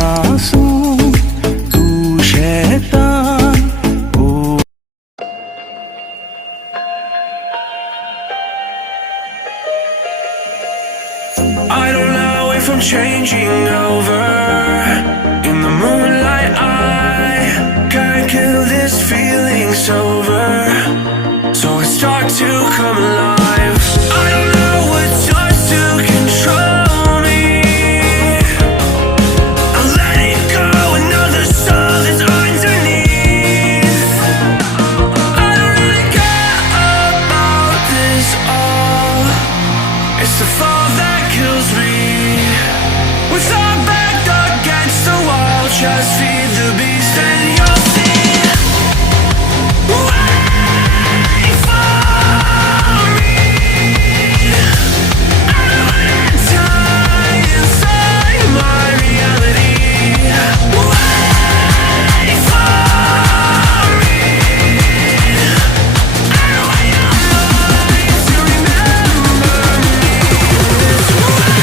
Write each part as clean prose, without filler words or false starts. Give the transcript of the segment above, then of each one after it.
मासूम तू शैतान ओ। I don't know if I'm changing over. In the moonlight I can't kill this feeling sober, so I start to come alive. I don't know what starts to control me. I let it go, another soul that's underneath. I don't really care about this all. It's the fall that kills me. With our back against the wall, just feed the beast and you'll see. Wait for me. I don't wanna die inside my reality. Wait for me. I don't want your mind to remember me this way.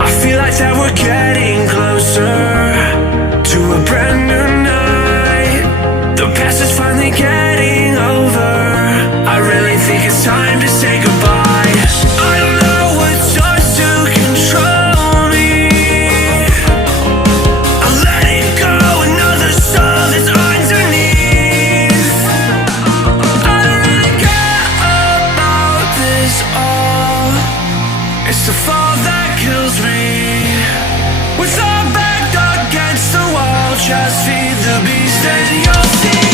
I feel like that we're getting closer to a brand new night. The past is finally getting over. I really think it's time to say goodbye. I don't know what starts to control me. I let it go, another soul that's underneath. I don't really care about this all. It's the fall that kills me. With our back against the wall, just feed the beast and you'll see.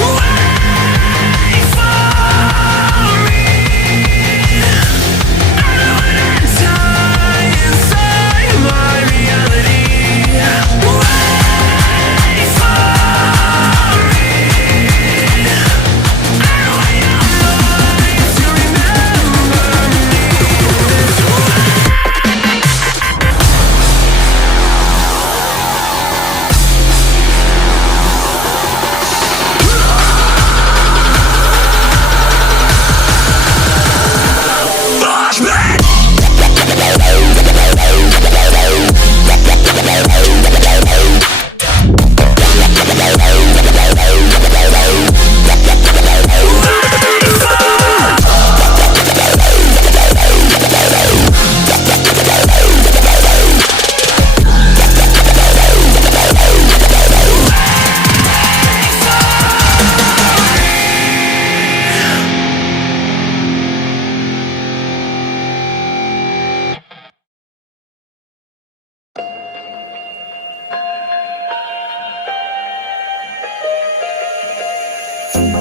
Wait for me. I don't wanna die inside my reality. Wait for me. I don't want your mind to remember me this way.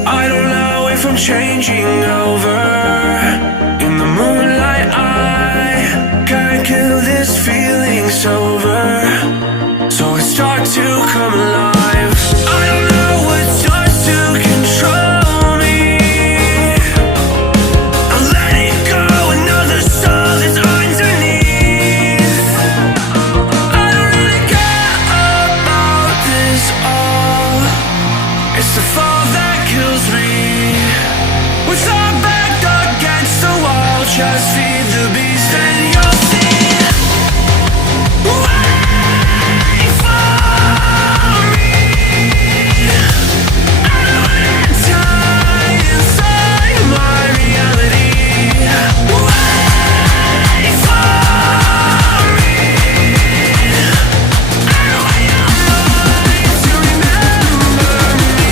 I don't know if I'm changing over. In the moonlight I can't kill this feeling sober, so I start to come alive. I don't know what starts to control me. I let it go, another soul that's underneath. I don't really care about this all. It's the fall that kills me. With our back against the wall, just feed the beast and you'll see. Wait for me. I don't wanna die inside my reality. Wait for me. I don't want your mind to remember me.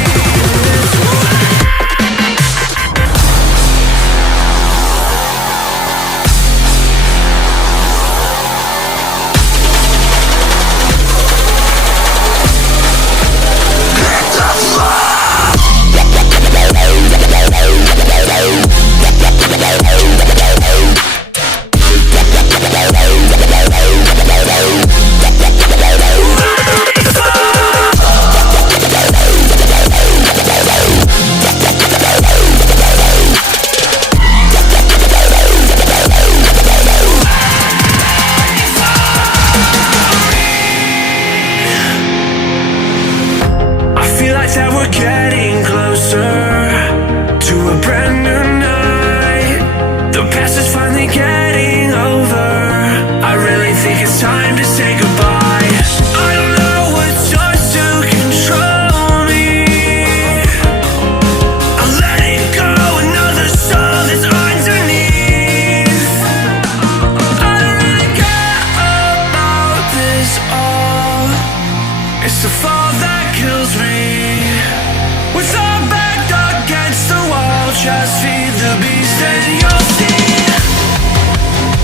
lights that we're getting closer to a brand new night. The past is finally getting over. I really think it's time to say goodbye. I don't know what starts to control me. I'll let it go, another soul that's underneath. I don't really care about this all. It's the fall that kills me. With our back against the wall, just feed the beast and you'll see.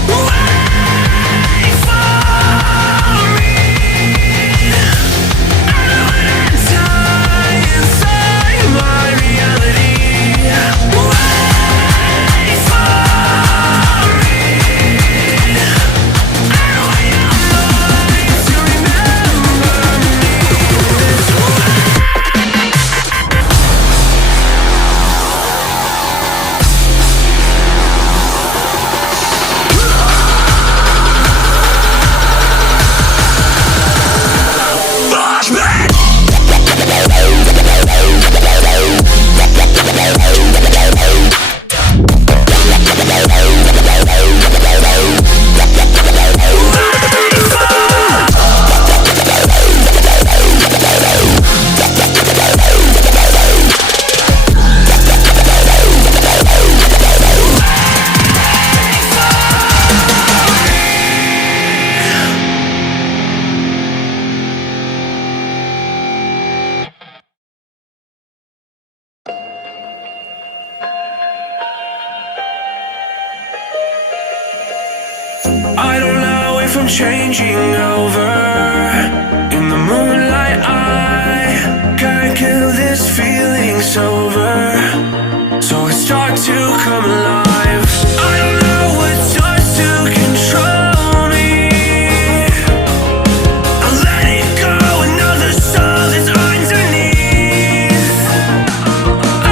Wait for me. I don't wanna die inside my reality. Wait for me. I don't want your mind to remember me this way. I don't know if I'm changing over. In the moonlight I can't kill this feeling sober, so I start to come alive. I don't know what starts to control me. I'll let it go, another soul that's underneath.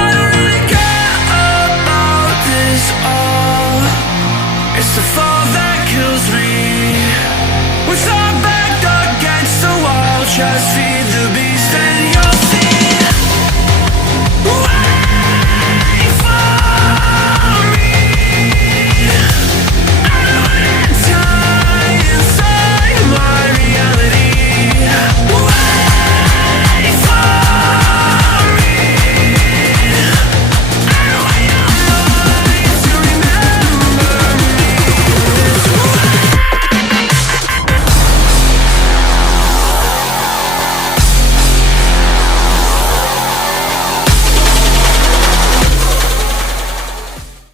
I don't really care about this all. It's the fall that kills me. With our back against the wall, just feel